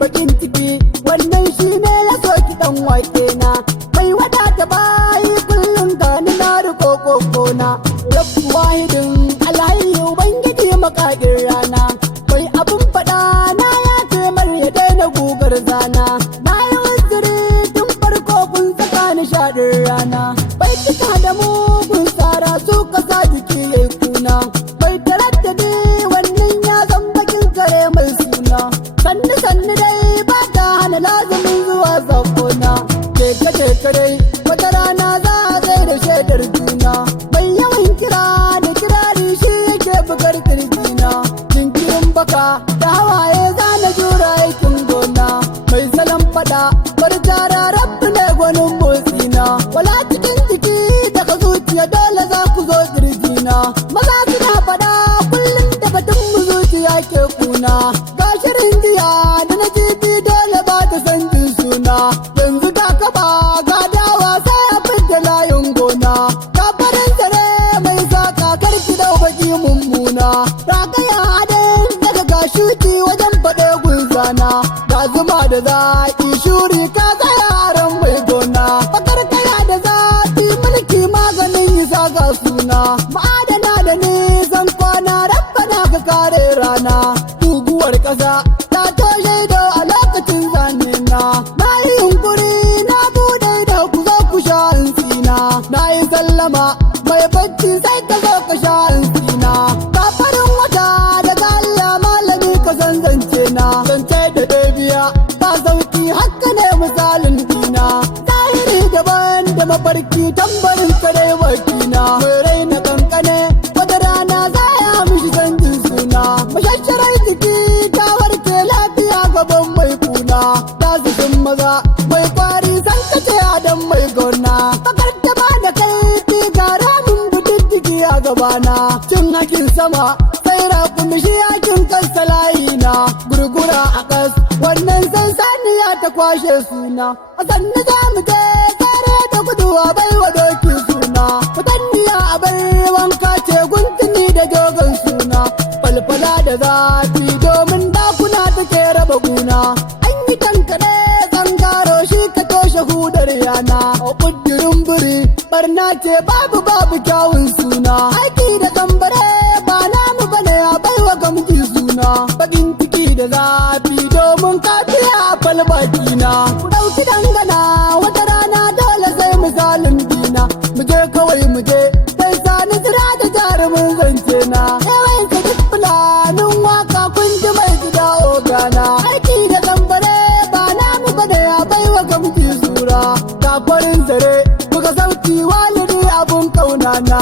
bakin ciki wannan shi ne ya soki dan wake na mai wadata bayi kullum gani na riko kokona rabbu wahidin alhayyi ubangiji makagin rana mai abun fada na ya taimar ya daina gugar zana na yi uzuri tun farko kun saka ni shaɗin rana bai cika da mugun tsara su kasa jiki ya kuna bai taraddade wannan ya zan bakin kare mai suna sannu sannu dai ba ta hana lazumin zuwa zakona teka dai wata rana za a zai da shaidar juna mai yawan kira da kirari shi yake bugar kirjina jinkirin baka da hawaye za na jura aikin gona mai salon fada bar jara rabbi ne gwanin motsina wala cikin jiki daga zuciya dole za ku zo kirjina maza suna fada kullum da batun mu zuciya ke kuna ga shirin jiya da na jibi dole ba ta san jin suna yanzu ta kaba ga dawa sai a fidda layin gona ga farin zare mai saka karki dau baki mummuna ragaya adin daga ga shuki wajen faɗe gunzana ga zuma da zaki shuri ka tsaya ran mai gona bakar kaya da zafi mulki maganin isa ga suna ma'adana da nisan kwana rabbana ka kare rana guguwar ƙasa ta toshe da a lokacin zanena na yi yunkuri na bude da ku zo ku sha hantsina na yi sallama mai bacci sai ka zo ka sha hantsina ka farin wata daga Allah malami ka san zance na zance da ɗabiya ba sauki haka ne misalin dina zahiri daban da mafarki tambarin ka dai wakina mai raina kankane wata rana za ya mishi canjin suna mashasharar jiki ta warke lafiya gaban mai kuna tazikin maza mai kwari san kace adam mai gona bakar ta ba da kai ga ramin budiddigi a gabana cin hakin sama sai rakumi shi hakin kansa layina gurgura a kas wannan sansaniya ta kwashe suna a sannu za mu je tsare da guduwa bai wa doki suna fitanniya a bar wanka ce guntuni da jogon suna falfala da zafi domin dakuna take raba guna an yi kankare zangaro shi ka toshe hudar yana a kudurin biri barna ce babu kyawun suna aiki da tambare ba namu bane a baiwa gamji suna bakin ciki da zafi domin kafiya a falbakina ku dauki dangana wata rana dole sai misalin dina mu je kawai mu je sai sani jira da jarumin zance na yawan ka duk fulanin waka kun ji mai gida ogana aiki da tambare ba namu bane a baiwa gamji sura ta farin zare muka sauki walidi abun kauna na